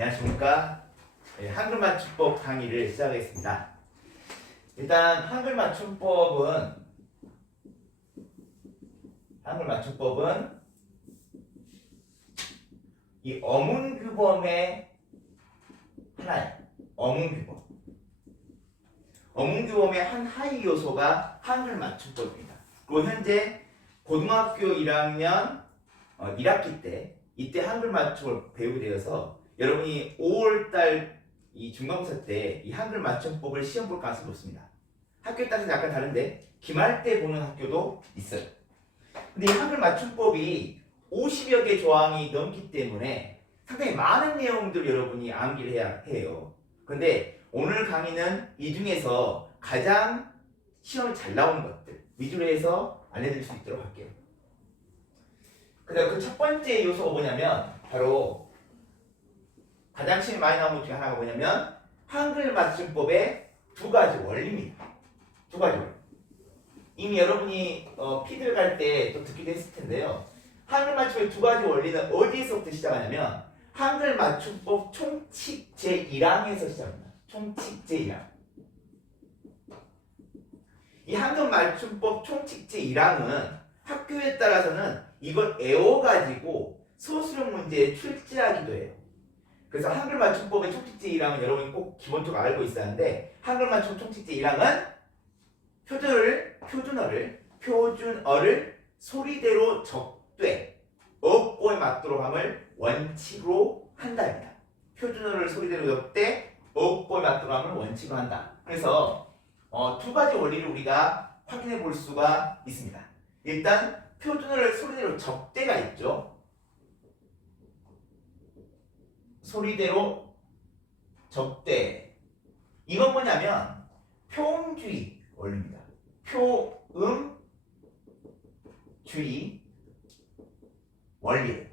안녕하십니까. 한글 맞춤법 강의를 시작하겠습니다. 일단 한글 맞춤법은 이 어문규범의 하나예요. 어문규범의 한 하위 요소가 한글 맞춤법입니다. 그리고 현재 고등학교 1학년 1학기 때 이때 한글 맞춤을 배우게 되어서 여러분이 5월달 이 중간고사 때 이 한글 맞춤법을 시험 볼 가능성이 높습니다. 학교에 따라서 약간 다른데 기말 때 보는 학교도 있어요. 근데 이 한글 맞춤법이 50여 개 조항이 넘기 때문에 상당히 많은 내용들을 여러분이 암기를 해야 해요. 근데 오늘 강의는 이 중에서 가장 시험이 잘 나오는 것들 위주로 해서 알려드릴 수 있도록 할게요. 그다음 그 첫 번째 요소가 뭐냐면 바로 가장 시험이 많이 나오는 것 중에 하나가 뭐냐면 한글 맞춤법의 두 가지 원리입니다. 두 가지 원리. 이미 여러분이 피드를 갈 때 또 듣기도 했을 텐데요. 한글 맞춤법의 두 가지 원리는 어디에서부터 시작하냐면 한글 맞춤법 총칙 제1항에서 시작합니다. 총칙 제1항. 이 한글 맞춤법 총칙 제1항은 학교에 따라서는 이걸 애워가지고 소수령 문제에 출제하기도 해요. 그래서 한글 맞춤법의 총칙 제1항은 여러분이 꼭 기본적으로 알고 있어야 하는데 한글 맞춤 총칙 제1항은 표준어를 소리대로 적되 어법에 맞도록 함을 원칙으로 한다입니다. 표준어를 소리대로 적되 어법에 맞도록 함을 원칙으로 한다. 그래서 두 가지 원리를 우리가 확인해 볼 수가 있습니다. 일단 표준어를 소리대로 적대가 있죠. 소리대로 적대. 이건 뭐냐면 표음주의 원리입니다. 표음주의 원리.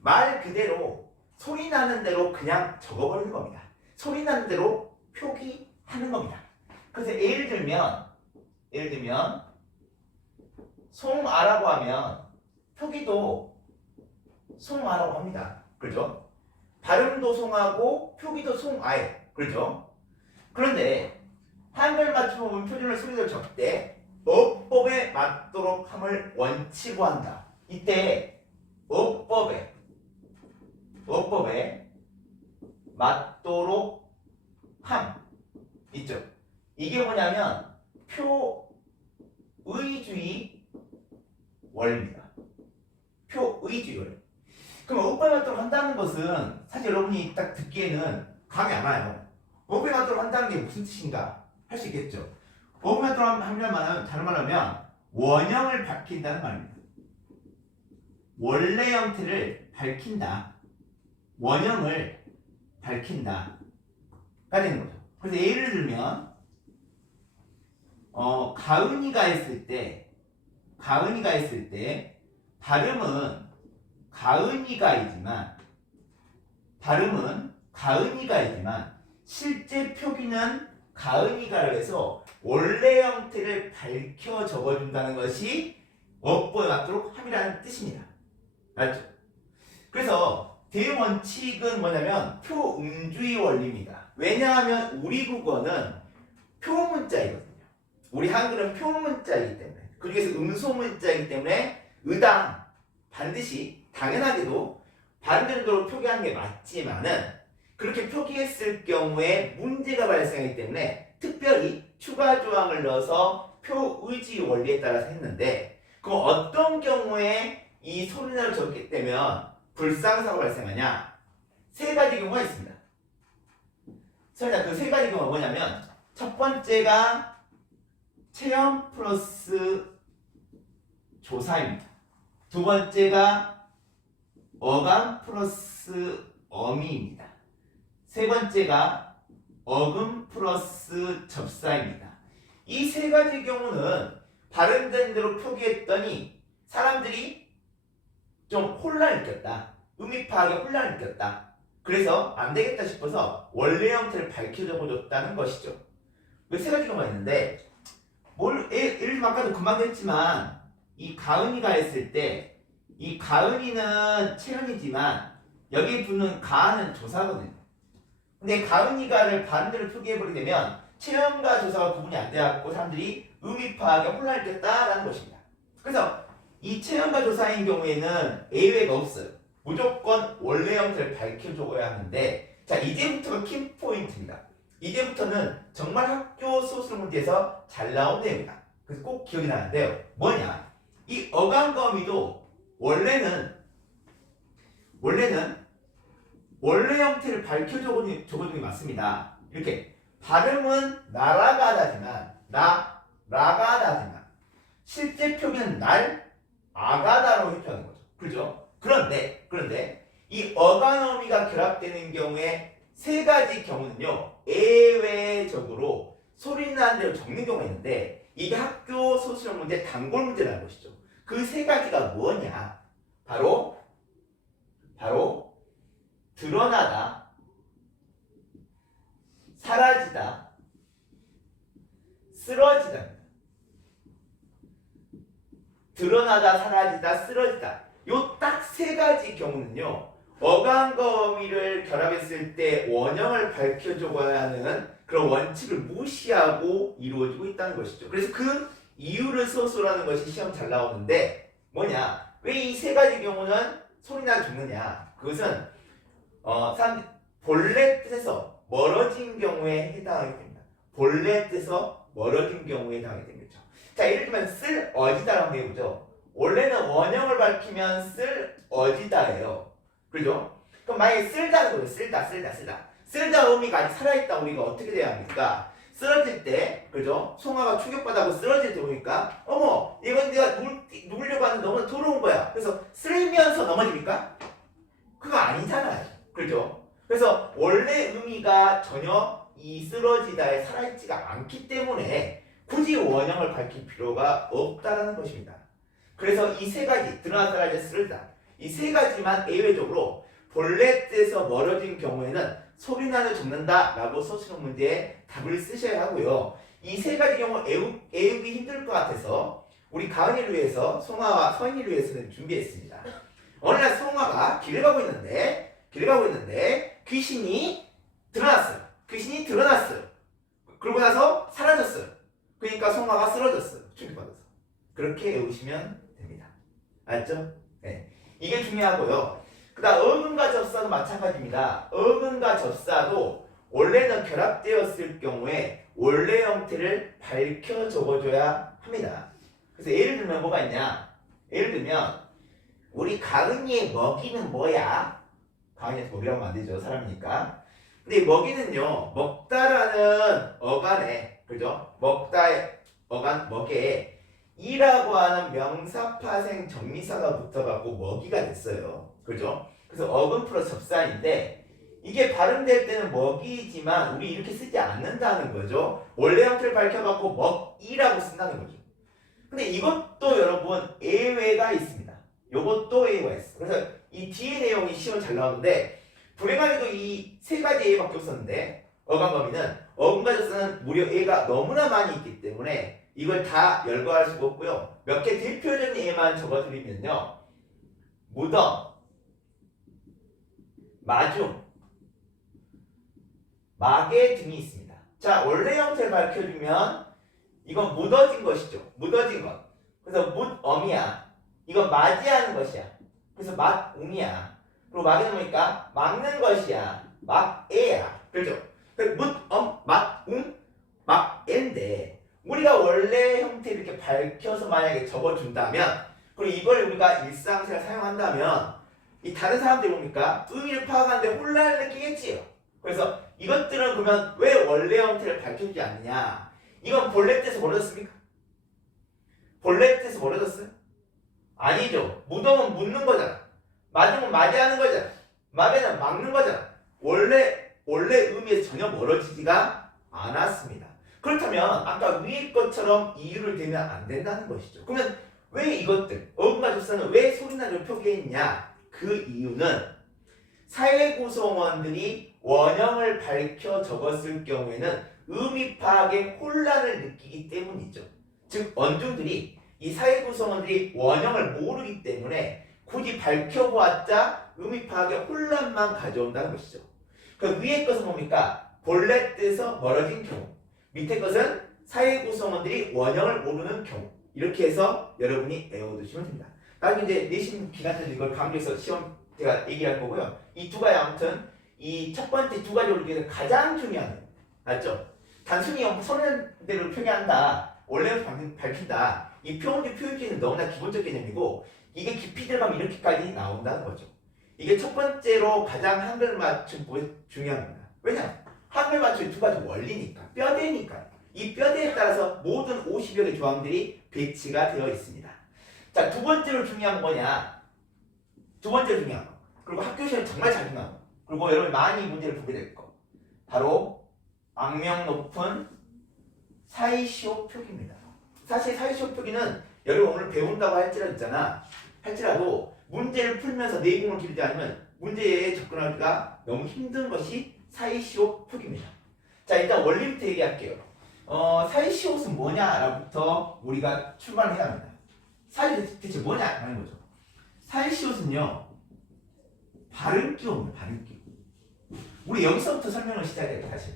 말 그대로 소리 나는 대로 그냥 적어버리는 겁니다. 소리 나는 대로 표기하는 겁니다. 그래서 예를 들면 송아라고 하면 표기도 송아라고 합니다. 그렇죠? 발음도 송하고 표기도 송아예요. 그렇죠? 그런데 한글 맞춤법은 표준어를 소리대로 적되 어법에 맞도록 함을 원칙으로 한다. 이때 어법에 맞도록 함 있죠. 이게 뭐냐면 표의주의 원리입니다. 표의주의 원리. 그럼 어법에 맞도록 한다는 것은 사실 여러분이 딱 듣기에는 감이 안 와요. 어법에 맞도록 한다는 게 무슨 뜻인가 할 수 있겠죠. 어법에 맞도록 하면 다른 말로 하면 원형을 밝힌다는 말입니다. 원래 형태를 밝힌다. 원형을 밝힌다. 가 되는 거죠. 그래서 예를 들면 가은이가 했을 때 발음은 가은이가이지만 실제 표기는 가은이가를 해서 원래 형태를 밝혀 적어준다는 것이 어법에 맞도록 함이라는 뜻입니다. 맞죠? 그래서 대원칙은 뭐냐면 표음주의 원리입니다. 왜냐하면 우리 국어는 표문자이거든요. 우리 한글은 표문자이기 때문에 그 중에서 음소문자이기 때문에 의당 반드시 당연하게도 발음되는 대로 표기하는 게 맞지만은 그렇게 표기했을 경우에 문제가 발생하기 때문에 특별히 추가 조항을 넣어서 표의지 원리에 따라서 했는데 그럼 어떤 경우에 이 소리나를 적게 되면 불상사가 발생하냐? 세 가지 경우가 있습니다. 그 세 가지 경우가 뭐냐면 첫 번째가 체험 플러스 조사입니다. 두 번째가 어감 플러스 어미입니다. 세 번째가 어금 플러스 접사입니다. 이 세 가지 경우는 발음된 대로 표기했더니 사람들이 좀 혼란을 느꼈다. 의미 파악에 혼란을 느꼈다. 그래서 안 되겠다 싶어서 원래 형태를 밝혀 보였다는 것이죠. 세 가지 경우가 있는데 예를 들면 아까도 금방 했지만 이 가은이가 했을 때 이 가은이는 체현이지만 여기 붙는 가는 조사거든요. 근데 가은이가를 반대로 표기해버리게 되면 체험과 조사가 구분이 안 돼갖고 사람들이 의미 파악에 혼란을 줬다라는 것입니다. 그래서 이 체험과 조사인 경우에는 예외가 없어요. 무조건 원래 형태를 밝혀줘야 하는데, 자, 이제부터가 키포인트입니다. 이제부터는 정말 학교 소설 문제에서 잘 나온 내용이다. 그래서 꼭 기억이 나는데요. 뭐냐? 이 어감거미도 원래는 원래 형태를 밝혀 적어주는 게 맞습니다. 이렇게 발음은 라가다지만 실제 표기는 아가다라고 표현하는 거죠. 그렇죠? 그런데 이 어간어미가 결합되는 경우에 세 가지 경우는요, 예외적으로 소리 나는 대로 적는 경우가 있는데, 이게 학교 소수적 문제, 단골 문제라는 것이죠. 그 세 가지가 뭐냐? 바로 드러나다, 사라지다, 쓰러지다. 드러나다, 사라지다, 쓰러지다. 요 딱 세 가지 경우는요, 어간거미를 결합했을 때 원형을 밝혀줘야 하는 그런 원칙을 무시하고 이루어지고 있다는 것이죠. 그래서 그 이유를 써서라는 것이 시험 잘 나오는데, 뭐냐? 왜 이 세 가지 경우는 소리나 죽느냐? 그것은 본래 뜻에서 멀어진 경우에 해당하게 됩니다. 본래 뜻에서 멀어진 경우에 해당하게 됩니다. 자, 예를 들면 쓸어지다라고 한번 해보죠. 원래는 원형을 밝히면 쓸어지다예요. 그죠? 그럼 만약에 쓸다는 거예요. 쓸다. 쓸다 의미가 아직 살아있다 우리가 어떻게 돼야 합니까? 쓰러질 때, 그죠? 송아가 충격받아고 쓰러질 때 보니까, 어머, 이건 내가 누우려고 하는데 너무 더러운 거야. 그래서 쓸면서 넘어집니까? 그거 아니잖아요. 그죠? 그래서 원래 의미가 전혀 이 쓰러지다에 살아있지가 않기 때문에 굳이 원형을 밝힐 필요가 없다는 것입니다. 그래서 이 세 가지, 드러나, 사라져, 쓰러지다, 이 세 가지만 예외적으로 본래 뜻에서 멀어진 경우에는 소리나는 적는다 라고 서술형 문제에 답을 쓰셔야 하고요. 이 세 가지 경우 애우기 힘들 것 같아서 우리 가은이를 위해서, 송아와 서인이를 위해서는 준비했습니다. 어느 날 송아가 길을 가고 있는데 귀신이 드러났어요. 그러고 나서 사라졌어요. 그러니까 송아가 쓰러졌어요. 충격받아서. 그렇게 외우시면 됩니다. 알죠? 네. 이게 중요하고요. 그 다음 어근과 접사도 마찬가지입니다. 어근과 접사도 원래는 결합되었을 경우에 원래 형태를 밝혀 적어줘야 합니다. 그래서 예를 들면 뭐가 있냐? 예를 들면 우리 가은이의 먹이는 뭐야? 가은이한테 먹이라고 하면 안 되죠. 사람이니까. 근데 이 먹이는요, 먹다라는 어간에, 그죠? 먹다의 어간, 먹에 이라고 하는 명사파생 정미사가 붙어갖고 먹이가 됐어요. 그죠? 그래서 어근 플러스 접사인데, 이게 발음될 때는 먹이지만 우리 이렇게 쓰지 않는다는 거죠. 원래 형태를 밝혀갖고 먹이라고 쓴다는 거죠. 근데 이것도 여러분 예외가 있습니다. 요것도 예외가 있어. 그래서 이 뒤에 내용이 시험 잘 나오는데, 불행하게도 이 세 가지 예밖에 없었는데, 어간거미는 어근과 접사는 무려 예가 너무나 많이 있기 때문에 이걸 다 열거할 수가 없고요. 몇 개 대표적인 예만 적어드리면요, 무덤, 마중, 마개 등이 있습니다. 자, 원래 형태를 밝혀주면 이건 묻어진 것이죠. 묻어진 것. 그래서 묻엄이야. 이건 맞이하는 것이야. 그래서 막웅이야. 그리고 막에는 뭐니까 막는 것이야. 막애야. 그렇죠? 묻엄, 막웅, 막애인데 우리가 원래 형태를 이렇게 밝혀서 만약에 적어준다면, 그리고 이걸 우리가 일상생활 사용한다면 이 다른 사람들이 뭡니까? 의미를 파악하는데 혼란을 느끼겠지요. 그래서 이것들은 그러면 왜 원래 형태를 밝혀주지 않느냐? 이건 본래 뜻에서 멀어졌습니까? 본래 뜻에서 멀어졌어요? 아니죠. 무덤은 묻는 거잖아. 맞으면 맞이하는 거잖아. 막에는 막는 거잖아. 원래 의미에서 전혀 멀어지지가 않았습니다. 그렇다면 아까 위의 것처럼 이유를 대면 안 된다는 것이죠. 그러면 왜 이것들, 어근과 접사는 왜 소리나를 표기했냐? 그 이유는 사회 구성원들이 원형을 밝혀 적었을 경우에는 의미 파악에 혼란을 느끼기 때문이죠. 즉 언중들이, 이 사회 구성원들이 원형을 모르기 때문에 굳이 밝혀보았자 의미 파악에 혼란만 가져온다는 것이죠. 그 위에 것은 뭡니까? 본래 뜻에서 멀어진 경우. 밑에 것은 사회 구성원들이 원형을 모르는 경우. 이렇게 해서 여러분이 외워두시면 됩니다. 나중에 이제 내신 기간 때 이걸 강조해서 시험 제가 얘기할 거고요. 이 두 가지 아무튼 이 첫 번째 두 가지 올리기에서 가장 중요한 거예요. 맞죠? 단순히 선언대로 표기한다. 원래는 밝힌다. 이 표현지 표현지는 너무나 기본적 개념이고 이게 깊이 들어가면 이렇게까지 나온다는 거죠. 이게 첫 번째로 가장 한글 맞춤 중요한 겁니다. 왜냐? 한글 맞춤이 두 가지 원리니까 뼈대니까 이 뼈대에 따라서 모든 50여 개 조항들이 배치가 되어 있습니다. 자, 두 번째로 중요한 건 뭐냐? 두 번째로 중요한 거. 그리고 학교 시험에 정말 자중한 거. 그리고 여러분이 많이 문제를 보게 될 거. 바로 악명 높은 사이시오 표기입니다. 사실 사이시오 표기는 여러분 오늘 배운다고 할지라도 문제를 풀면서 내공을 기르지 않으면 문제에 접근하기가 너무 힘든 것이 사이시오 표기입니다. 자, 일단 원리부터 얘기할게요. 사이시옷은 뭐냐라부터 우리가 출발해야 합니다. 사이시옷이 대체 뭐냐라는 거죠. 사이시옷은요 발음기호입니다. 발음기호. 우리 여기서부터 설명을 시작해야 돼요. 사실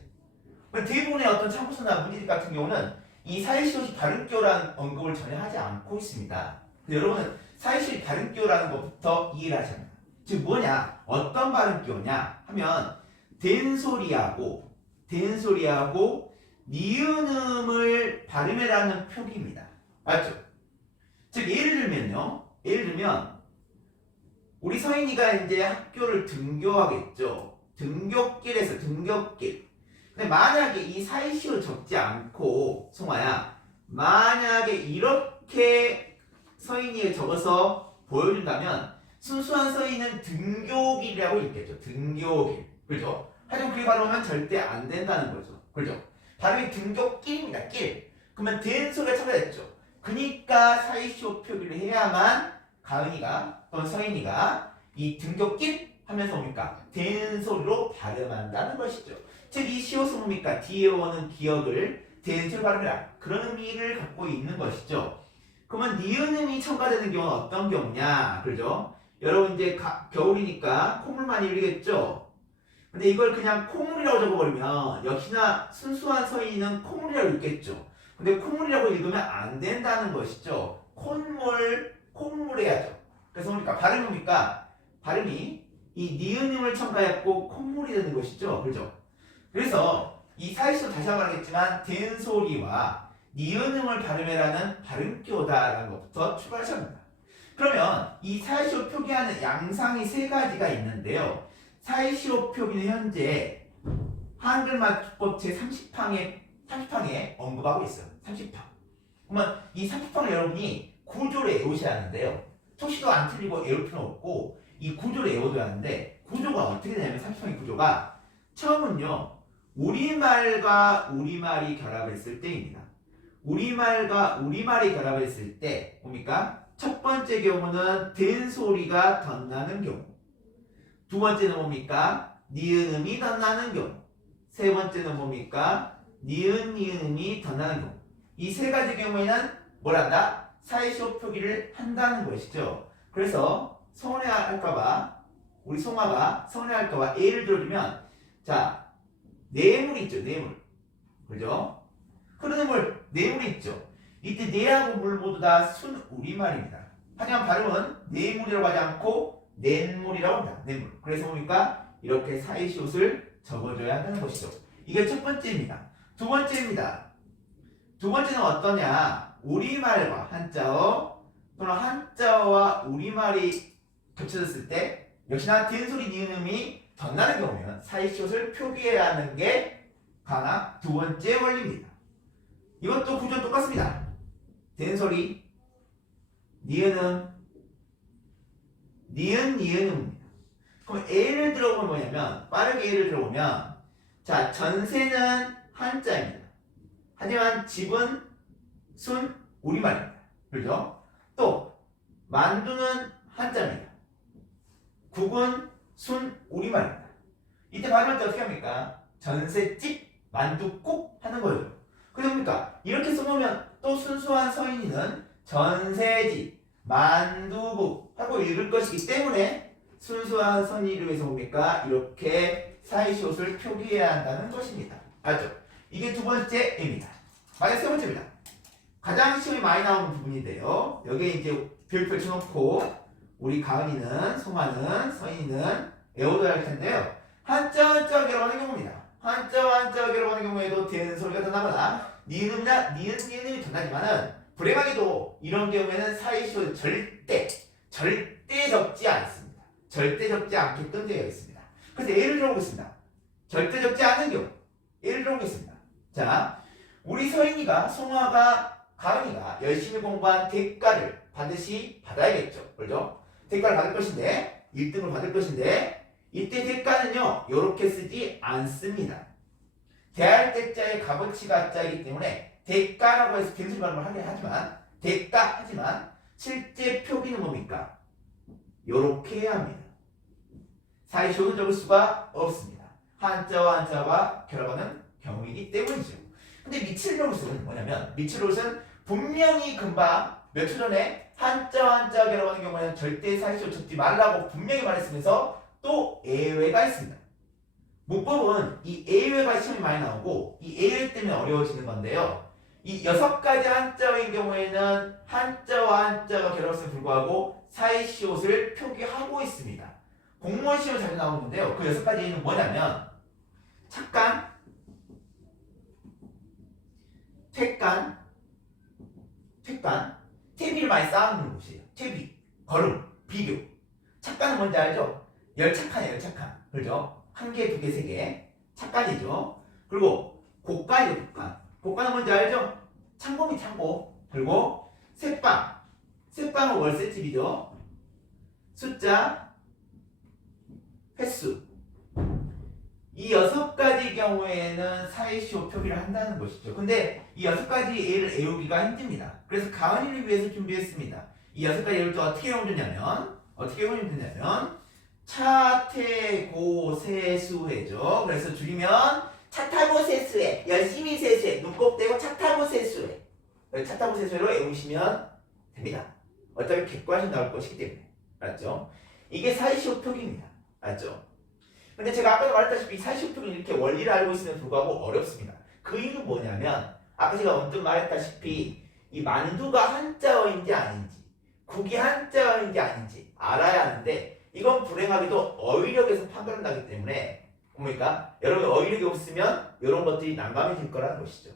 대부분의 어떤 참고서나 문제집 같은 경우는 이 사이시옷이 발음기호라는 언급을 전혀 하지 않고 있습니다. 여러분은 사이시옷이 발음기호라는 것부터 이해를 하셔야 합니다. 즉 뭐냐, 어떤 발음기호냐 하면 된소리하고 니은음을 발음해라는 표기입니다. 맞죠? 즉 예를 들면 우리 서인이가 이제 학교를 등교하겠죠. 등교길에서 등교길. 근데 만약에 이 사이시를 적지 않고 송아야 만약에 이렇게 서인이에 적어서 보여준다면 순수한 서인은 등교길이라고 읽겠죠. 등교길. 그죠? 하지만 그게 발음하면 절대 안 된다는 거죠. 그죠? 발음이 등교길입니다. 길. 그러면 된 소리가 첨가됐죠. 그러니까 사이시오 표기를 해야만 가은이가 또는 서인이가 이 등교길 하면서 뭡니까? 된 소리로 발음한다는 것이죠. 즉 이 시옷은 뭡니까? 뒤에 오는 기억을 된 소리 발음이라 그런 의미를 갖고 있는 것이죠. 그러면 니은음이 첨가되는 경우는 어떤 경우냐? 그죠? 여러분 이제 겨울이니까 콧물 많이 흘리겠죠? 근데 이걸 그냥 콧물이라고 적어버리면 역시나 순수한 서인은 콧물이라고 읽겠죠. 근데 콧물이라고 읽으면 안 된다는 것이죠. 콧물 해야죠. 그래서 뭡니까? 발음이 이 니은음을 첨가했고 콧물이 되는 것이죠. 그렇죠? 그래서 이 사이시도 다시 한번 하겠지만 된 소리와 니은음을 발음해라는 발음기호다라는 것부터 출발하셔야 합니다. 그러면 이 사이시로 표기하는 양상이 세 가지가 있는데요. 사이시로 표기는 현재 한글 맞춤법 제30항에 언급하고 있어요. 30항. 그러면 이 30항을 여러분이 구조를 외우셔야 하는데요. 초시도 안 틀리고 외울 필요는 없고 이 구조를 외워둬야 하는데 구조가 어떻게 되냐면 30항의 구조가 처음은요. 우리말과 우리말이 결합했을 때입니다. 우리말과 우리말이 결합했을 때 뭡니까? 첫 번째 경우는 된 소리가 덧나는 경우. 두 번째는 뭡니까? 니은음이 덧나는 경우. 세 번째는 뭡니까? 니은음이 덧나는 경우. 이 세 가지 경우에는 뭘 한다? 사이시오 표기를 한다는 것이죠. 그래서 서운해할까봐 우리 송아가 서운해할까봐 예를 들어주면 자 뇌물 있죠. 뇌물. 그죠? 흐르는 물 뇌물이 있죠. 이때 뇌하고 물 모두 다 순 우리말입니다. 하지만 발음은 뇌물이라고 하지 않고 냇물이라고 합니다. 냇물. 그래서 뭡니까? 이렇게 사이시옷을 적어줘야 한다는 것이죠. 이게 첫 번째입니다. 두 번째입니다. 두 번째는 어떠냐? 우리말과 한자어 또는 한자어와 우리말이 겹쳐졌을 때 역시나 된소리 니은음이 덧나는 경우면 사이시옷을 표기해야 하는 게 가나 두 번째 원리입니다. 이것도 구조는 똑같습니다. 된소리 니은음 니은음입니다. 그럼 예를 들어보면 뭐냐면 빠르게 예를 들어보면 자 전세는 한자입니다. 하지만 집은 순 우리말입니다. 그렇죠? 또 만두는 한자입니다. 국은 순 우리말입니다. 이때 발음할 때 어떻게 합니까? 전세집 만두국 하는 거죠. 그러니까 이렇게 써놓으면 또 순수한 서인이는 전세집 만두국 하고 읽을 것이기 때문에 순수한 선의를 위해서 뭡니까? 이렇게 사이시옷을 표기해야 한다는 것입니다. 맞죠? 이게 두 번째입니다. 마지막 세 번째입니다. 가장 시험이 많이 나오는 부분인데요. 여기에 이제 별 펼쳐놓고 우리 가은이는, 송아는, 서인이는 외워둬야 할 텐데요. 한자 결합하는 경우입니다. 한자 결합하는 경우에도 되는 소리가 더 나거나 니은이나 니은이 더 나지만은 불행하게도 이런 경우에는 사이시옷 절대 적지 않습니다. 절대 적지 않게끔 되어 있습니다. 그래서 예를 들어보겠습니다. 절대 적지 않은 경우 예를 들어보겠습니다. 자, 우리 서인이가, 송아가, 가은이가 열심히 공부한 대가를 반드시 받아야겠죠. 그렇죠? 대가를 받을 것인데 1등을 받을 것인데 이때 대가는요 이렇게 쓰지 않습니다. 대할 때자의 값어치 가짜이기 때문에 대가라고 해서 갱술 발음을 하긴 하지만 대가 하지만 실제 표기는 뭡니까? 요렇게 해야 합니다. 사이시옷은 적을 수가 없습니다. 한자와 한자가 결합하는 경우이기 때문이죠. 근데 미칠롯은 뭐냐면 미칠롯은 분명히 금방 몇 초 전에 한자와 한자 결합하는 경우에는 절대 사이시옷 적지 말라고 분명히 말했으면서 또 예외가 있습니다. 문법은 이 예외가 시험이 많이 나오고 이 예외 때문에 어려워지는 건데요. 이 6가지 한자어인 경우에는 한자와 한자가 결합했음에 불구하고 사이시옷을 표기하고 있습니다. 공무원 시험에 자주 나오는 건데요. 그 6가지는 뭐냐면 착간, 퇴간, 퇴비를 많이 쌓아놓는 곳이에요. 퇴비, 걸음, 비교. 착간은 뭔지 알죠? 열착한이에요, 열착한. 그렇죠? 1개, 2개, 3개. 착간이죠. 그리고 곡간이죠, 곡간. 곡간은 뭔지 알죠? 창고미 창고. 그리고 셋방. 셋방은 월세집이죠. 숫자, 횟수. 이 6가지 경우에는 사이시옷 표기를 한다는 것이죠. 근데 이 6가지 예를 외우기가 힘듭니다. 그래서 가은이를 위해서 준비했습니다. 이 6가지 예를 또 어떻게 외우냐면 차태고세수해죠. 그래서 줄이면 차타고 세수해. 열심히 세수해. 눈곱 떼고 차타고 세수해. 차타고 세수해로 외우시면 됩니다. 어차피 객관식 나올 것이기 때문에. 맞죠? 이게 사이시옷 표기입니다. 맞죠? 근데 제가 아까도 말했다시피 사이시옷 표기는 이렇게 원리를 알고 있음에도 불구하고 어렵습니다. 그 이유는 뭐냐면 아까 제가 언뜻 말했다시피 이 만두가 한자어인지 아닌지 국이 한자어인지 아닌지 알아야 하는데 이건 불행하게도 어휘력에서 판단을 나기 때문에 뭡니까? 여러분 어휘력이 없으면 이런 것들이 난감해질 거라는 것이죠.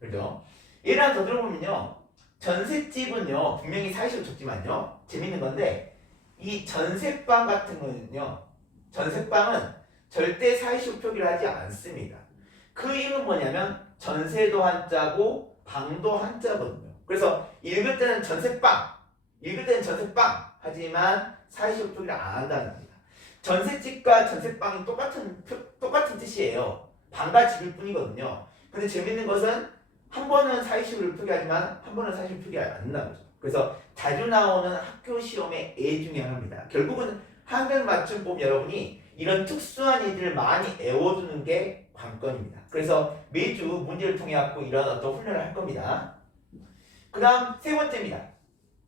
그렇죠? 예를 하나 더 들어보면요. 전셋집은요 분명히 사이시옷 적지만요 재밌는 건데 이 전셋방 같은 거는요 전셋방은 절대 사이시옷 표기를 하지 않습니다. 그 이유는 뭐냐면 전세도 한자고 방도 한자거든요. 그래서 읽을 때는 전셋방 하지만 사이시옷 표기를 안 한다는 겁니다. 전셋집과 전셋방이 똑같은 뜻이에요. 방과 집일 뿐이거든요. 근데 재밌는 것은 한 번은 사이시옷을 표기하지만 한 번은 사이시옷 표기 안 한다는 거죠. 그래서 자주 나오는 학교 시험의 예 중에 하나입니다. 결국은 한글 맞춤법 여러분이 이런 특수한 예들을 많이 외워두는 게 관건입니다. 그래서 매주 문제를 통해 갖고 이런 어떤 훈련을 할 겁니다. 그 다음 세 번째입니다.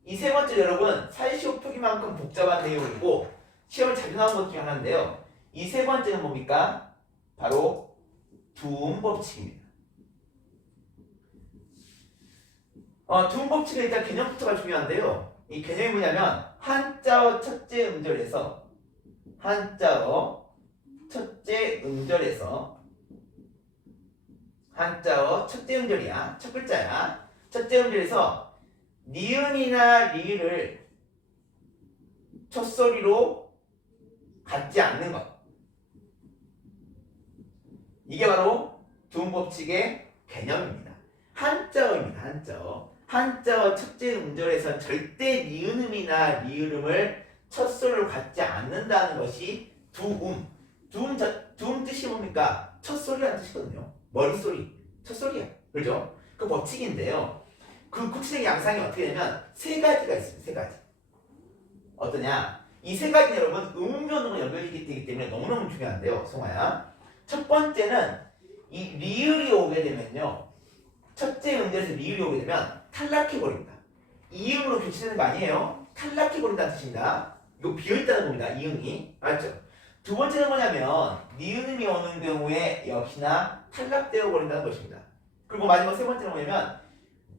이 세 번째 여러분 사이시옷 표기만큼 복잡한 내용이고 시험을 자주 나오는 것 중에 하나인데요. 이 세 번째는 뭡니까? 바로 두음 법칙입니다. 두음 법칙은 일단 개념부터가 중요한데요. 이 개념이 뭐냐면 한자어 첫째 음절에서 한자어 첫째 음절이야. 첫 글자야. 첫째 음절에서 니은이나 리을 첫소리로 갖지 않는 것. 이게 바로 두음 법칙의 개념입니다. 한자어입니다. 한자어 첫째 음절에서 절대 니은음이나 리을음을 첫소리로 갖지 않는다는 것이 두음. 두음 뜻이 뭡니까? 첫소리라는 뜻이거든요. 머릿소리, 첫소리야. 그죠? 그 법칙인데요. 그 구체적인 양상이 어떻게 되냐면 세 가지가 있습니다. 세 가지. 어떠냐? 이 세 가지는 여러분 음운변으로 연결되기 되기 때문에 너무너무 중요한데요. 송아야. 첫 번째는 이 리을이 오게 되면요. 첫째 음절에서 리을이 오게 되면 탈락해버립니다. 이음으로 교체되는 거 아니에요. 탈락해버린다는 뜻입니다. 이거 비어있다는 겁니다. 이응이. 알죠? 두 번째는 뭐냐면 니은음이 오는 경우에 역시나 탈락되어 버린다는 것입니다. 그리고 마지막 세 번째는 뭐냐면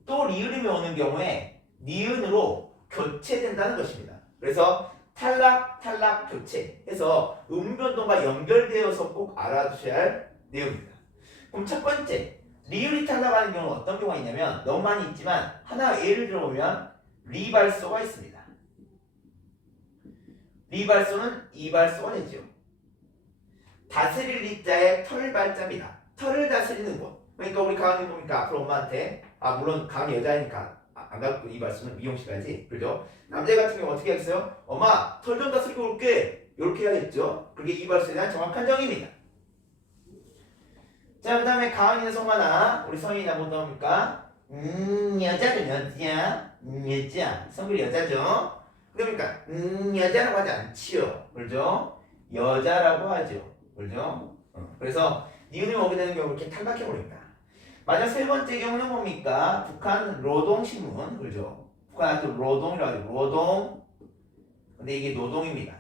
또 리을음이 오는 경우에 니은으로 교체된다는 것입니다. 그래서 탈락, 탈락, 교체 해서 음변동과 연결되어서 꼭 알아두셔야 할 내용입니다. 그럼 첫 번째, 리을이 탈락하는 경우는 어떤 경우가 있냐면 너무 많이 있지만 하나 예를 들어보면 리발소가 있습니다. 리발소는 이발소가 되죠. 다스릴 리자에 털발자입니다. 털을 다스리는 것. 그러니까 우리 가은이 보니까 앞으로 엄마한테 물론 가은이 여자니까 안 갖고 이발소는 미용실 가지. 그죠? 남자 같은 경우 어떻게 하겠어요? 엄마 털 좀 다스리고 올게. 이렇게 해야겠죠. 그게 이발소에 대한 정확한 정의입니다. 자, 그 다음에 가은이는 성만아 우리 성인이 한번 나옵니까? 여자죠 여자. 여자. 성별이 여자죠. 그러니까 여자라고 하지 않지요. 그렇죠? 여자라고 하죠. 그렇죠? 그래서 니은이 오게 되는 경우 이렇게 탈락해 버립니다. 마지막 세 번째 경우는 뭡니까? 북한 노동신문. 그렇죠? 북한 또 노동이라고 하죠. 노동. 근데 이게 노동입니다.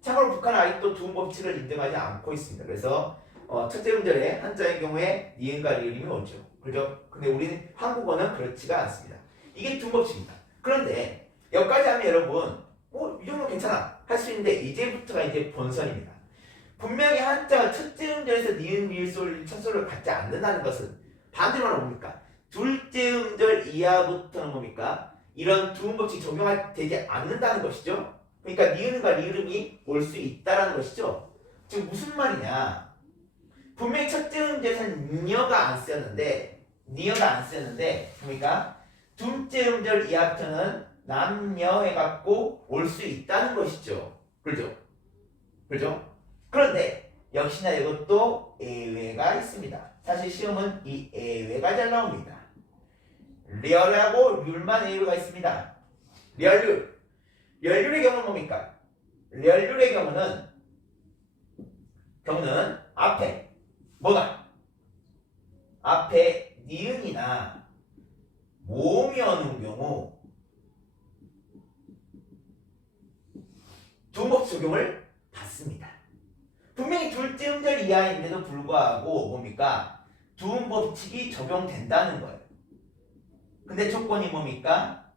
참고로 북한 아직도 두음 법칙을 인정하지 않고 있습니다. 그래서 첫째 음절에 한자의 경우에 니은과 리을이 오죠. 그렇죠? 근데 우리는 한국어는 그렇지가 않습니다. 이게 두음 법칙입니다. 그런데 여기까지 하면 여러분 이 정도 괜찮아 할 수 있는데 이제부터가 이제 본선입니다. 분명히 한자가 첫째 음절에서 니은 리을 소리 첫 소리를 갖지 않는다는 것은 반대로 말하면 뭡니까? 둘째 음절 이하부터는 뭡니까? 이런 두음 법칙이 적용되지 않는다는 것이죠. 그러니까 니은과 리을음이 올 수 있다라는 것이죠. 지금 무슨 말이냐? 분명히 첫째 음절에서는 니어가 안 쓰였는데 뭡니까? 둘째 음절 이하부터는 남녀 해갖고 올 수 있다는 것이죠. 그렇죠? 그런데 역시나 이것도 예외가 있습니다. 사실 시험은 이 예외가 잘 나옵니다. 리얼하고 률만 예외가 있습니다. 리얼률의 경우는 뭡니까? 리얼률의 경우는 앞에 뭐가? 앞에 니은이나 모음이 오는 경우 두음법 적용을 받습니다. 분명히 둘째 음절 이하인데도 불구하고 뭡니까? 두음 법칙이 적용된다는 거예요. 근데 조건이 뭡니까?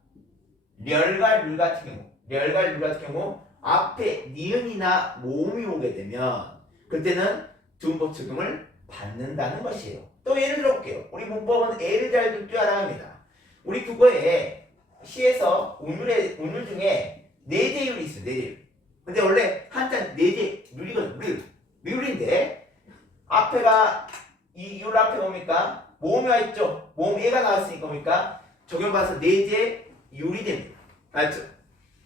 렬과 률 같은 경우 앞에 니은이나 모음이 오게 되면 그때는 두음 법 적용을 받는다는 것이에요. 또 예를 들어볼게요. 우리 문법은 예를 잘 들 줄 알아야 합니다. 우리 국어에 시에서 운율 중에 네제율이 있어요. 네제율. 근데 원래 한자 네제 율이거든. 율인데 앞에가 이 율 앞에 뭡니까? 모음이 와 있죠. 모음 예가 나왔으니까 뭡니까? 적용받아서 네제 율이 됩니다. 알죠?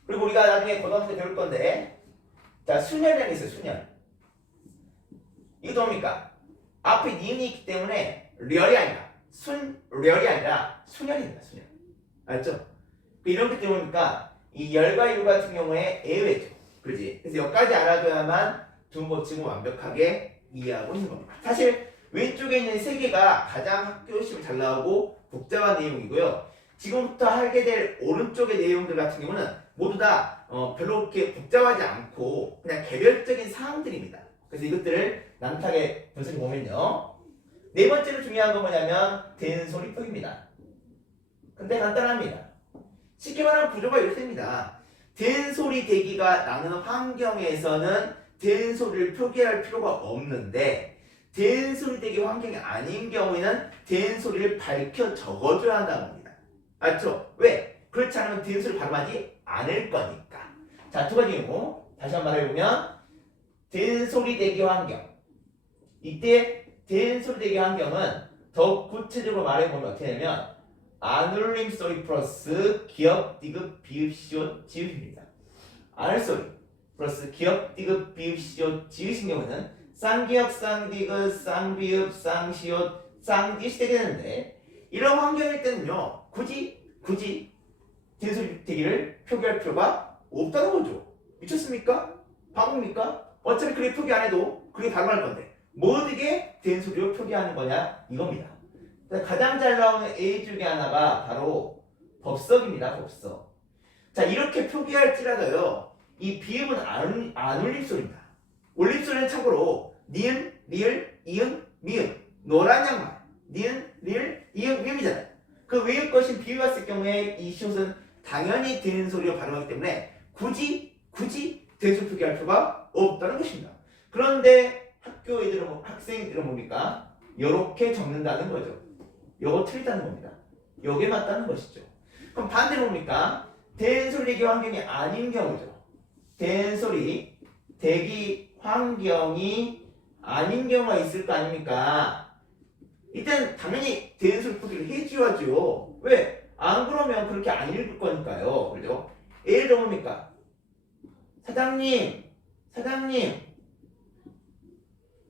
그리고 우리가 나중에 고등학교 때 배울 건데 자 순열이라는 게 있어요. 순열. 이것도 뭡니까? 앞에 니은이 있기 때문에 렬이 아니라 렬이 아니라 순열입니다. 순열. 알죠? 이렇기 때문이니까 이 열과 율 같은 경우에 예외죠. 그렇지? 그래서 여기까지 알아둬야만 두음 법칙은 완벽하게 이해하고 있는 겁니다. 사실 왼쪽에 있는 세 개가 가장 학교 시험에 잘 나오고 복잡한 내용이고요. 지금부터 하게 될 오른쪽의 내용들 같은 경우는 모두 다 별로 그렇게 복잡하지 않고 그냥 개별적인 사항들입니다. 그래서 이것들을 남탓하게 분석해 보면요. 네 번째로 중요한 건 뭐냐면 된소리법입니다. 근데 간단합니다. 쉽게 말하면 구조가 이렇게 됩니다. 된소리 대기가 나는 환경에서는 된소리를 표기할 필요가 없는데 된소리 대기 환경이 아닌 경우에는 된소리를 밝혀 적어줘야 한다는 겁니다. 알죠? 왜? 그렇지 않으면 된소리를 발음하지 않을 거니까. 자, 두 가지 경우 다시 한번 말해보면 된소리 대기 환경. 이때 된소리 대기 환경은 더 구체적으로 말해보면 어떻게 되냐면 안울림 소리 플러스 기역, 디귿, 비읍, 시옷, 지읒입니다. 안울 소리 플러스 기역, 디귿, 비읍, 시옷, 지읒인 경우는 쌍기역, 쌍디귿, 쌍비읍, 쌍시옷, 쌍디읒이 되게 되는데 이런 환경일 때는요 굳이 된소리 대기를 표기할 필요가 없다는 거죠. 미쳤습니까? 바보입니까? 어차피 그게 표기 안 해도 그게 발음할 건데 뭐 어떻게 된소리로 표기하는 거냐 이겁니다. 가장 잘 나오는 A 중에 하나가 바로 법석입니다. 법석. 자 이렇게 표기할지라도요 이 비음은 안 올림소리입니다. 올림소리는 참고로 니은, 리을, 이응, 미음, 노란 양말, 니은, 리을, 이응, 미음이잖아요. 그 외의 것인 비음이 왔을 경우에 이 시옷은 당연히 대소리로 발음하기 때문에 굳이 대소 표기할 필요가 없다는 것입니다. 그런데 학교 애들은 학생들은 뭡니까? 이렇게 적는다는 거죠. 요거 틀리다는 겁니다. 요게 맞다는 것이죠. 그럼 반대로 뭡니까? 대소리 대기 환경이 아닌 경우죠. 대소리 대기 환경이 아닌 경우가 있을 거 아닙니까? 이때는 당연히 대소리 표기를 해줘야죠. 왜? 안 그러면 그렇게 안 읽을 거니까요. 그죠? 예를 들어 뭡니까? 사장님,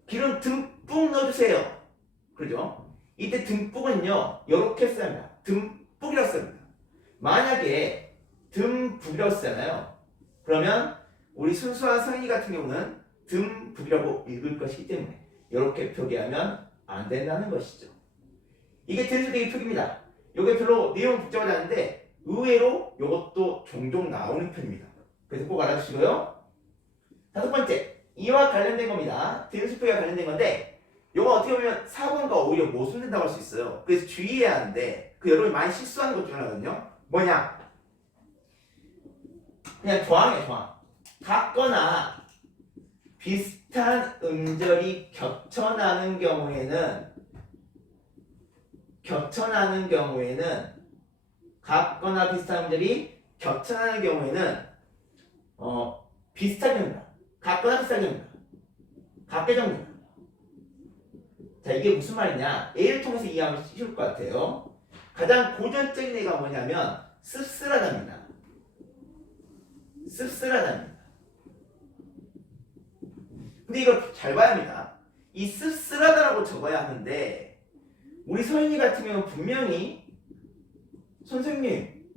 기름 듬뿍 넣어주세요. 그죠? 이때 듬뿍은요, 이렇게 씁니다. 듬뿍이라고 씁니다. 만약에 듬뿍이라고 쓰잖아요. 그러면 우리 순수한 성인이 같은 경우는 듬뿍이라고 읽을 것이기 때문에 이렇게 표기하면 안 된다는 것이죠. 이게 대소대기 표기입니다. 이게 별로 내용은 복잡하지 않은데 의외로 이것도 종종 나오는 편입니다. 그래서 꼭 알아주시고요. 다섯 번째, 이와 관련된 겁니다. 대소 표기와 관련된 건데 이거 어떻게 보면 4번과 오히려 모순된다고 할 수 있어요. 그래서 주의해야 하는데 그 여러분이 많이 실수하는 것 중 하나거든요. 뭐냐? 그냥 조항이에요, 조항. 같거나 비슷한 음절이 겹쳐나는 경우에는 같거나 비슷한 음절이 겹쳐나는 경우에는 비슷하게 합니다. 같거나 비슷하게 합니다. 같게 적립니다. 자, 이게 무슨 말이냐? A를 통해서 이해하면 쉬울 것 같아요. 가장 고전적인 애가 뭐냐면 씁쓸하답니다. 근데 이걸 잘 봐야 합니다. 이 씁쓸하다라고 적어야 하는데 우리 서인이 같은 경우는 분명히 선생님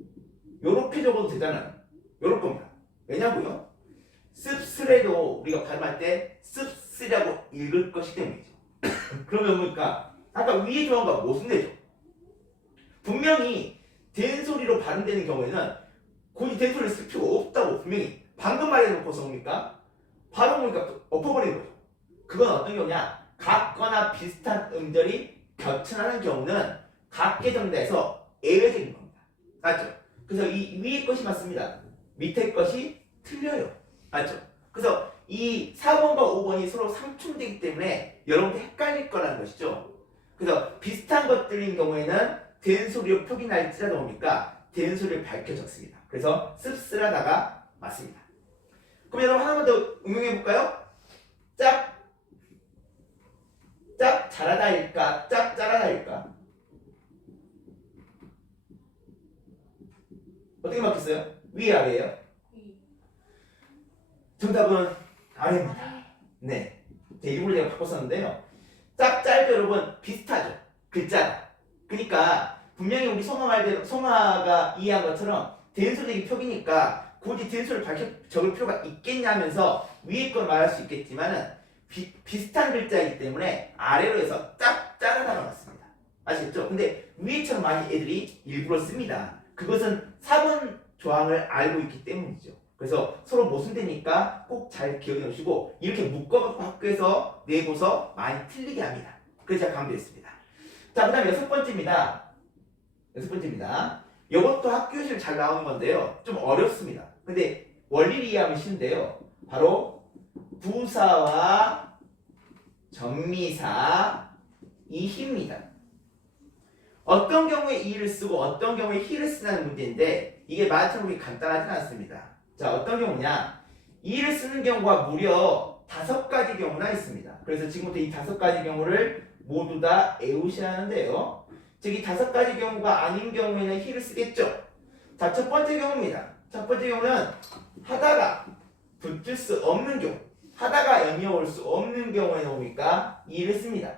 요렇게 적어도 되잖아요. 요럴 겁니다. 왜냐고요? 씁쓸해도 우리가 발음할 때 씁쓸이라고 읽을 것이기 때문이죠. 그러면 뭡니까? 아까 위의 조항과 모순되죠. 분명히 된소리로 발음되는 경우에는 굳이 된소리를 쓸 필요가 없다고 분명히 방금 말해놓고서 뭡니까? 바로 보니까 엎어버리는 거죠. 그건 어떤 경우냐? 같거나 비슷한 음절이 겹쳐나는 경우는 같게 정리해서 예외적인 겁니다. 맞죠? 그래서 이 위의 것이 맞습니다. 밑에 것이 틀려요. 맞죠? 그래서 이 4번과 5번이 서로 상충되기 때문에 여러분들 헷갈릴 거라는 것이죠. 그래서 비슷한 것들인 경우에는 된소리로 표기날지라도 뭡니까? 된소리를 밝혀 적습니다. 그래서 씁쓸하다가 맞습니다. 그럼 여러분 하나만 더 응용해 볼까요? 짝 잘하다일까? 짝 짜라다일까? 어떻게 맞겠어요? 위 아래예요? 정답은 아래입니다. 네, 제 일부러 제가 바꿨었는데요. 짝 짤도 여러분 비슷하죠? 글자가. 그러니까 분명히 우리 송아가 이해한 것처럼 된소리기 표기니까 굳이 된소리를 밝혀 적을 필요가 있겠냐면서 위에 걸 말할 수 있겠지만은 비슷한 글자이기 때문에 아래로 해서 짝 짜라다가 맞습니다. 아시겠죠? 근데 위에처럼 많이 애들이 일부러 씁니다. 그것은 4번 조항을 알고 있기 때문이죠. 그래서 서로 모순되니까 꼭 잘 기억해 놓으시고 이렇게 묶어갖고 학교에서 내고서 많이 틀리게 합니다. 그래서 제가 강조했습니다. 자, 그 다음 여섯 번째입니다. 이것도 학교실 잘 나오는 건데요. 좀 어렵습니다. 근데 원리를 이해하면 쉬운데요. 바로 부사와 전미사 이희입니다. 어떤 경우에 이를 쓰고 어떤 경우에 히를 쓰는 문제인데 이게 말처럼 그렇게 간단하진 않습니다. 자, 어떤 경우냐? 이를 쓰는 경우가 무려 5가지 경우나 있습니다. 그래서 지금부터 이 5가지 경우를 모두 다 외우셔야 하는데요. 즉 이 5가지 경우가 아닌 경우에는 히를 쓰겠죠. 자, 첫 번째 경우입니다. 첫 번째 경우는 하다가 붙일 수 없는 경우, 하다가 연이어 올 수 없는 경우에 뭡니까? 이를 씁니다.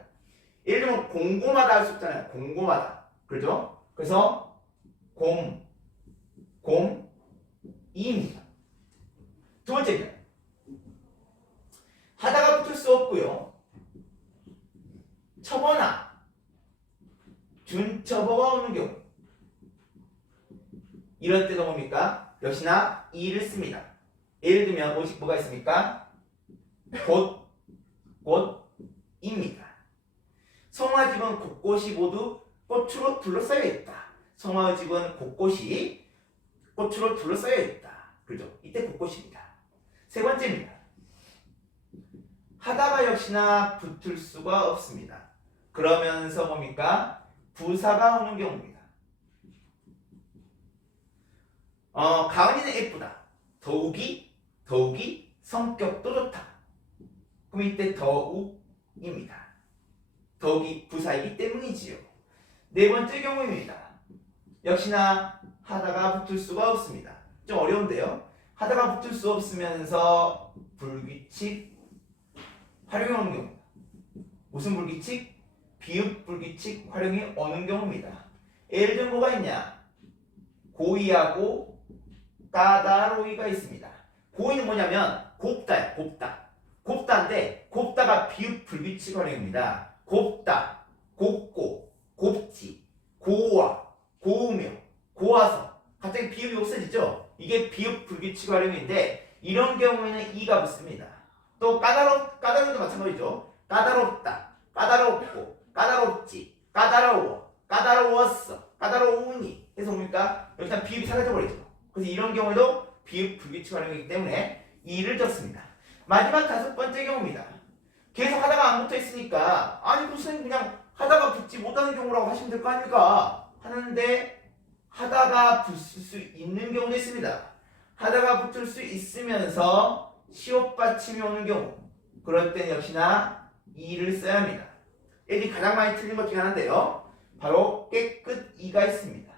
예를 들면 곰곰하다 할 수 있잖아요. 곰곰하다. 그렇죠? 그래서 이입니다. 두 번째입니다. 하다가 붙을 수 없고요. 첩어나 준첩어가 없는 경우 이럴 때도 뭡니까? 역시나 이를 씁니다. 예를 들면 오직 뭐가 있습니까? 곳입니다. 성화집은 곳곳이 모두 꽃으로 둘러싸여 있다. 성화집은 곳곳이 꽃으로 둘러싸여 있다. 그죠? 이때 곳곳입니다. 세 번째입니다. 하다가 역시나 붙을 수가 없습니다. 그러면서 뭡니까? 부사가 오는 경우입니다. 가은이는 예쁘다. 더욱이 성격도 좋다. 그럼 이때 더욱입니다. 더욱이 부사이기 때문이지요. 네 번째 경우입니다. 역시나 하다가 붙을 수가 없습니다. 좀 어려운데요. 하다가 붙을 수 없으면서 불규칙 활용이 오는 경우입니다. 무슨 불규칙? 비읍 불규칙 활용이 오는 경우입니다. 예를 들면 뭐가 있냐? 고의하고 까다로이가 있습니다. 고의는 뭐냐면 곱다야, 곱다. 곱다인데 곱다가 비읍 불규칙 활용입니다. 곱다, 곱고, 곱지, 고와, 고우며, 고와서 갑자기 비읍이 없어지죠? 이게 비읍 불규칙 활용인데 이런 경우에는 이가 붙습니다. 또 까다롭도 마찬가지죠. 까다롭다, 까다롭고, 까다롭지, 까다로워, 까다로웠어, 까다로우니 해서 뭡니까? 여기다 비읍이 사라져 버리죠. 그래서 이런 경우에도 비읍 불규칙 활용이기 때문에 이를 줬습니다. 마지막 다섯 번째 경우입니다. 계속 하다가 안 붙어 있으니까 아니 무슨 그냥 하다가 붙지 못하는 경우라고 하시면 될 거 아닙니까? 하는데 하다가 붙을 수 있는 경우도 있습니다. 하다가 붙을 수 있으면서 시옷 받침이 오는 경우 그럴 때는 역시나 이를 써야 합니다. 얘들이 가장 많이 틀린 것 중에 하나인데요. 바로 깨끗이가 있습니다.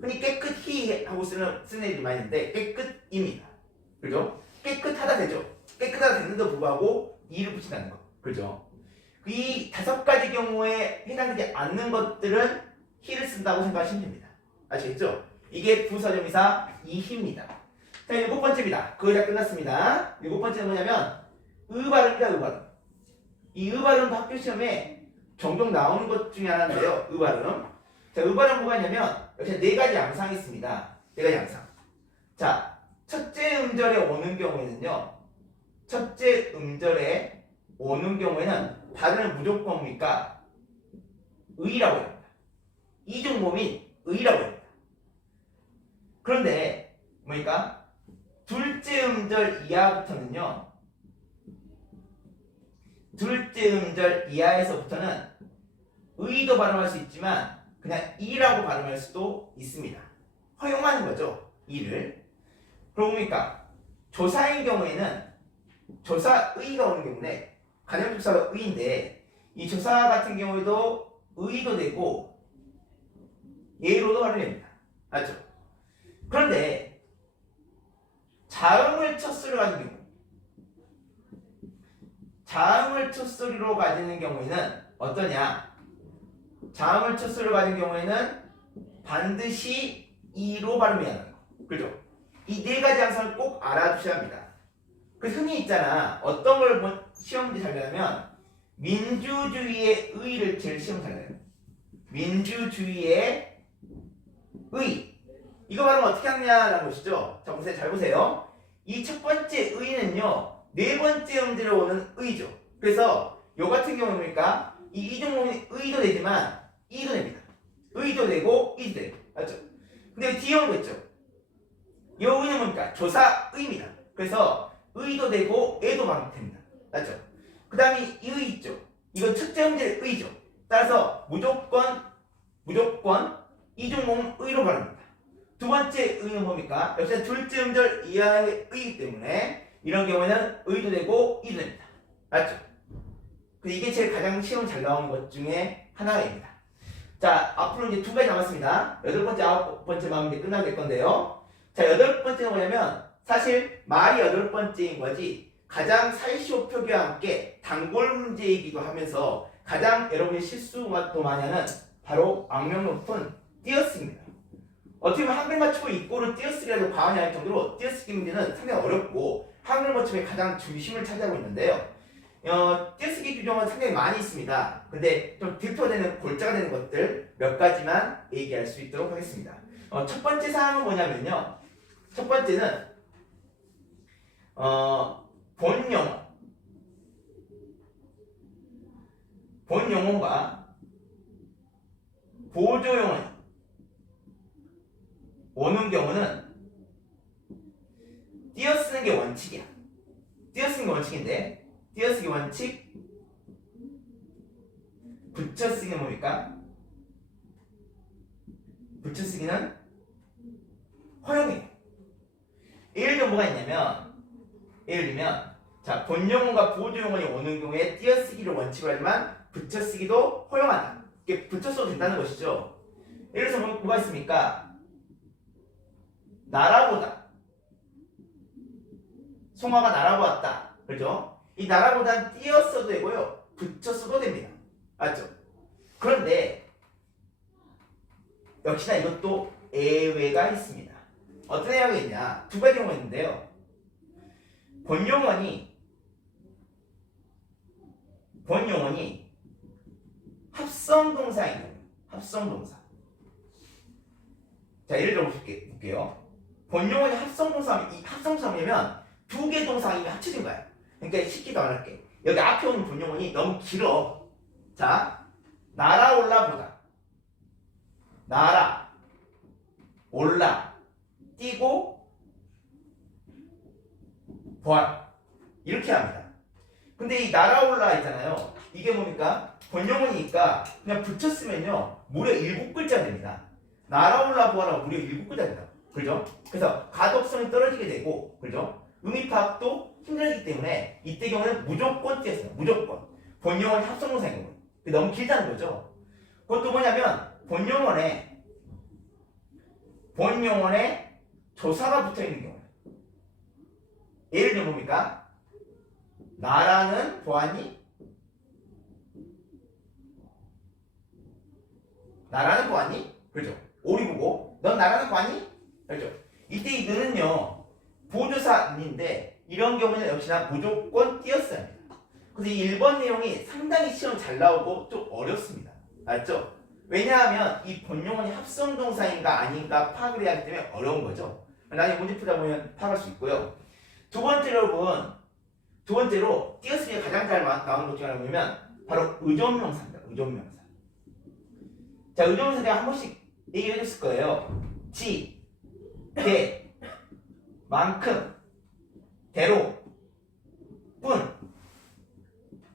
흔히 깨끗히 하고 쓰는 애들이 많이 있는데 깨끗입니다. 그죠? 깨끗하다 되죠? 깨끗하다 됐는데도 불구하고 이를 붙인다는 거. 그죠? 이 다섯 가지 경우에 해당되지 않는 것들은 히를 쓴다고 생각하시면 됩니다. 아시겠죠? 이게 부사점이사 이히입니다. 자, 일곱 번째입니다. 거의 다 끝났습니다. 일곱 번째는 뭐냐면 의발음입니다. 의발음. 이 의발음도 학교 시험에 종종 나오는 것 중에 하나인데요. 의발음. 자, 의발음 뭐가 있냐면 역시 네 가지 양상이 있습니다. 네 가지 양상. 자, 첫째 음절에 오는 경우에는요. 첫째 음절에 오는 경우에는 발음을 무조건 뭡니까? 의라고 합니다. 이중모민 의라고 합니다. 그런데 뭡니까? 둘째 음절 이하부터는요. 둘째 음절 이하에서부터는 의도 발음할 수 있지만 그냥 이라고 발음할 수도 있습니다. 허용하는 거죠. 이를. 그럼 뭡니까? 조사인 경우에는 조사의가 오는 경우인데 간접조사가 의인데 이 조사 같은 경우에도 의도 되고 예로도 발음됩니다. 맞죠? 그런데 자음을 첫소리로 가진 경우 자음을 첫소리로 가지는 경우에는 어떠냐? 자음을 첫소리로 가진 경우에는 반드시 이로 발음해야 하는 거. 그죠? 이 네 가지 양상을 꼭 알아두셔야 합니다. 그래서 흔히 있잖아. 어떤 걸 시험 문제 잘 내냐면 민주주의의 의를 제일 시험 잘 내요. 민주주의의 의. 이거 발음 어떻게 하느냐라는 것이죠. 자, 보세요. 잘 보세요. 이 첫 번째 의는요. 네 번째 음절에 오는 의죠. 그래서 요 같은 경우입니까? 이 이중모음이 의도 되지만 이도 됩니다. 의도 되고 이도 돼요. 맞죠? 근데 뒤에 오는 거 있죠? 요 의는 뭡니까? 조사의입니다. 그래서 의도 되고 애도 방됩니다. 맞죠? 그 다음에 이 의 있죠? 이건 첫째 음절의 의죠. 따라서 무조건 이중모음 의로 발음합니다. 두 번째 의는 뭡니까? 역시 둘째 음절 이하의 의이기 때문에 이런 경우에는 의도 되고 이도 됩니다. 맞죠? 이게 제일 가장 시험 잘 나오는 것 중에 하나입니다. 자, 앞으로 이제 두 가지 남았습니다. 여덟 번째, 아홉 번째 마음 이제 끝나게 될 건데요. 자, 여덟 번째는 뭐냐면 사실 말이 여덟 번째인 거지 가장 사이시오 표기와 함께 단골 문제이기도 하면서 가장 여러분이 실수가 더 많이 하는 바로 악명 높은 띄어쓰기입니다. 어떻게 보면 한글 맞추고 이꼬를 띄어쓰기라도 과언이 아닐 정도로 띄어쓰기 문제는 상당히 어렵고 한글 맞춤의 가장 중심을 차지하고 있는데요. 띄어쓰기 규정은 상당히 많이 있습니다. 근데 좀 대표되는 골자가 되는 것들 몇 가지만 얘기할 수 있도록 하겠습니다. 첫 번째 사항은 뭐냐면요. 첫 번째는 본용어. 본용어가 보조용어 오는 경우는 띄어쓰는 게 원칙이야. 띄어쓰는 게 원칙인데 띄어쓰기 원칙 붙여쓰기는 뭡니까? 붙여쓰기는 허용이에요. 예를 들면 뭐가 있냐면 예를 들면 자 본용어가 보조용어이 오는 경우에 띄어쓰기를 원칙으로 하지만 붙여쓰기도 허용한다. 이게 붙여써도 된다는 것이죠. 예를 들어서 뭐가 있습니까? 나라보다 송아가 날아보았다. 그렇죠? 이 나라보다 띄어써도 되고요. 붙여써도 됩니다. 맞죠? 그런데 역시나 이것도 예외가 있습니다. 어떤 예외가 있냐? 두 가지 경우가 있는데요. 본용어니 합성동사인 경우. 합성동사. 자 예를 들어 볼게요. 본용어니 합성동사면 이 합성동사면 두 개 동사가 이미 합쳐진 거야. 그러니까 쉽게 더 말할게. 여기 앞에 오는 본용어니 너무 길어. 자, 날아올라 보다. 날아, 올라, 뛰고, 보아라. 이렇게 합니다. 근데 이 날아올라 있잖아요. 이게 뭡니까? 본용어니까 그냥 붙였으면요. 무려 7글자 됩니다. 날아올라 보아라 무려 7글자 됩니다. 그죠? 그래서 가독성이 떨어지게 되고, 그죠? 의미 파악도 힘들기 때문에 이때 경우는 무조건 띄었어요. 무조건. 본용어는 합성동사인 경우. 너무 길다는 거죠. 그것도 뭐냐면 본용어에 조사가 붙어 있는 경우예요. 예를 들면 뭡니까? 나라는 보았니? 나라는 보았니? 그렇죠. 오리 보고 넌 나라는 보았니? 그렇죠. 이때 이 는요 보조사인데 이런 경우는 역시나 무조건 띄었어야 합니다. 그래서 이 1번 내용이 상당히 시험 잘 나오고 좀 어렵습니다. 맞죠? 왜냐하면 이 본용어니 합성동사인가 아닌가 파악을 해야 하기 때문에 어려운 거죠. 나중에 문제 풀다 보면 파악할 수 있고요. 두 번째로 띄어쓰기가 가장 잘 나오는 것 중에 하나가 뭐냐면 바로 의존명사입니다. 의존명사. 자, 의존명사 제가 한 번씩 얘기해 줬을 거예요. 지, 대, 만큼, 대로, 뿐.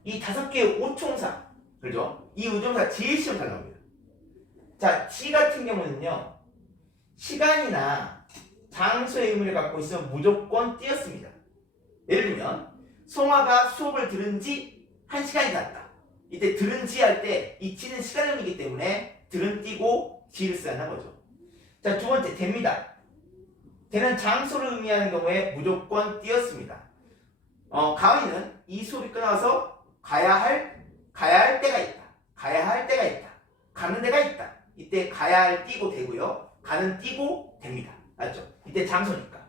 이 5개의 오총사, 그죠? 이 의존명사 제일 시험 잘 나옵니다. 자, 지 같은 경우는요, 시간이나 장소의 의미를 갖고 있으면 무조건 띄었습니다. 예를 들면, 송아가 수업을 들은 지 1시간이 지났다. 이때 들은 지 할 때 이 지는 시간 의미이기 때문에 들은 띄고 지를 써야 하는 거죠. 자, 두 번째, 됩니다. 되는 장소를 의미하는 경우에 무조건 띄었습니다. 가은이는 이 수업이 끝나서 가야 할 때가 있다. 가야 할 때가 있다. 가는 데가 있다. 이때 가야 할 띄고 되고요. 가는 띄고 됩니다. 맞죠? 이때 장소니까.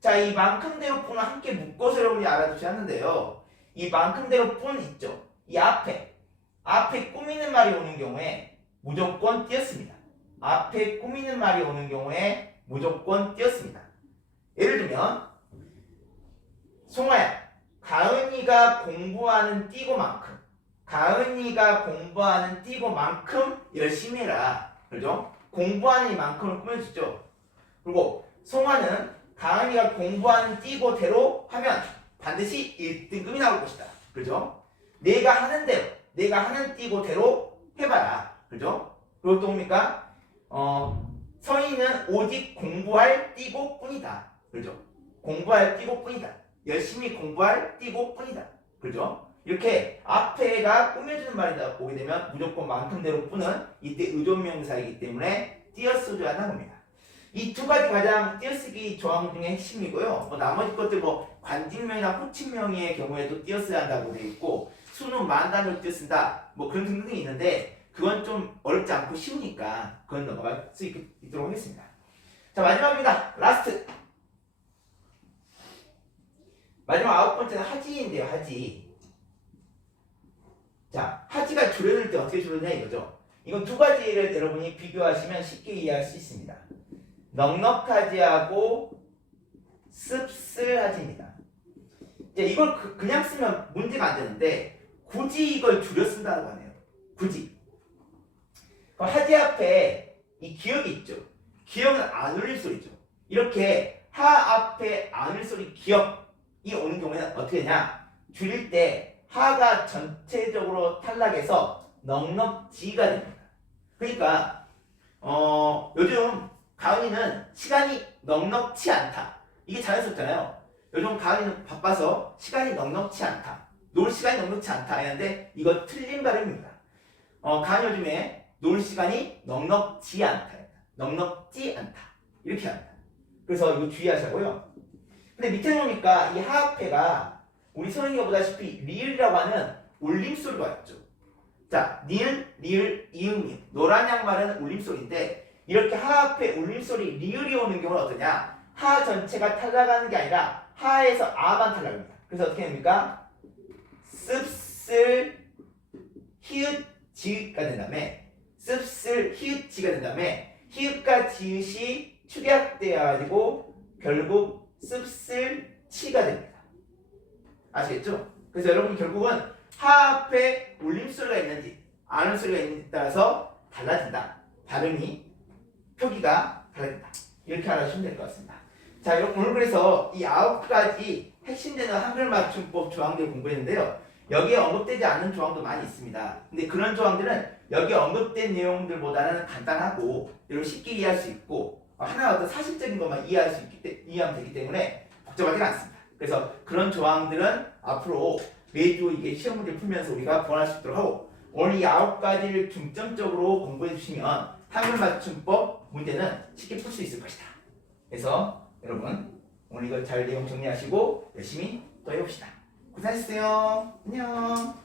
자, 이 만큼대로 뿐을 함께 묶어서 여러분이 알아두셔야 하는데요. 이 만큼대로 뿐 있죠. 이 앞에 꾸미는 말이 오는 경우에 무조건 띄었습니다. 앞에 꾸미는 말이 오는 경우에 무조건 띄었습니다. 예를 들면 송아야, 가은이가 공부하는 띄고만큼, 가은이가 공부하는 띄고만큼 열심히 해라. 그죠? 공부하는 이만큼을 꾸며주죠. 그리고 송아는 가은이가 공부하는 띄고대로 하면 반드시 1등급이 나올 것이다. 그죠? 내가 하는 대로, 내가 하는 띄고대로 해봐라. 그죠? 그리고 또 뭡니까? 서희는 오직 공부할 띄고뿐이다. 그죠? 공부할 띄고뿐이다. 열심히 공부할 띄고뿐이다. 그죠? 이렇게 앞에가 꾸며주는 말이 오게 되면 무조건 만큼대로 뿐은 이때 의존명사이기 때문에 띄어쓰줘야 하는 겁니다. 이 두 가지 가장 띄어쓰기 조항 중에 핵심이고요. 나머지 것들 관직명이나 호칭명의 경우에도 띄어써야 한다고 되어 있고 수는 만단으로 띄어쓴다. 그런 등등이 있는데 그건 좀 어렵지 않고 쉬우니까 그건 넘어갈 수 있도록 하겠습니다. 자, 마지막입니다. 라스트. 마지막 9번째는 하지인데요. 하지. 자, 하지가 줄여질 때 어떻게 줄여지냐 이거죠. 이건 두 가지를 여러분이 비교하시면 쉽게 이해할 수 있습니다. 넉넉하지하고 씁쓸하지입니다. 이제 이걸 그냥 쓰면 문제가 안 되는데 굳이 이걸 줄여 쓴다고 하네요. 굳이. 그럼 하지 앞에 이 기역이 있죠. 기역은 안 울릴 소리죠. 이렇게 하 앞에 안 울릴 소리 기역이 오는 경우에는 어떻게 되냐? 줄일 때 하가 전체적으로 탈락해서 넉넉지가 됩니다. 그러니까 요즘 가은이는 시간이 넉넉치 않다. 이게 자연스럽잖아요. 요즘 가은이는 바빠서 시간이 넉넉치 않다. 놀 시간이 넉넉치 않다 했는데 이거 틀린 발음입니다. 가은이 요즘에 놀 시간이 넉넉지 않다. 넉넉지 않다. 이렇게 합니다. 그래서 이거 주의하시고요. 근데 밑에 보니까 이 하앞에가 우리 선생님이 보다시피 리을이라고 하는 울림소리가 왔죠. 자, 니은, 리을, 이응님. 노란 양말은 울림소리인데 이렇게 하앞에 울림소리 리을이 오는 경우는 어떠냐? 하 전체가 탈락하는 게 아니라 하에서 아만 탈락합니다. 그래서 어떻게 됩니까? 씁쓸 히읗 지읒가 된 다음에 씁쓸 히읗 지가 된 다음에 히읗과 지읒이 축약되어 가지고 결국 씁쓸 치가 됩니다. 아시겠죠? 그래서 여러분 결국은 하 앞에 울림소리가 있는지 안 울림소리가 있는지에 따라서 달라진다. 발음이 표기가 달라진다. 이렇게 알아주시면 될 것 같습니다. 자, 여러분 오늘 그래서 이 9가지 핵심되는 한글 맞춤법 조항들 공부했는데요. 여기에 언급되지 않는 조항도 많이 있습니다. 근데 그런 조항들은 여기 언급된 내용들보다는 간단하고 여러분 쉽게 이해할 수 있고 하나 어떤 사실적인 것만 이해하면 되기 때문에 복잡하지 않습니다. 그래서 그런 조항들은 앞으로 매주 이게 시험 문제 풀면서 우리가 보완할 수 있도록 하고 오늘 이 9가지를 중점적으로 공부해 주시면 한글 맞춤법 문제는 쉽게 풀 수 있을 것이다. 그래서 여러분 오늘 이거 잘 내용 정리하시고 열심히 또 해봅시다. 고생하셨어요. 안녕.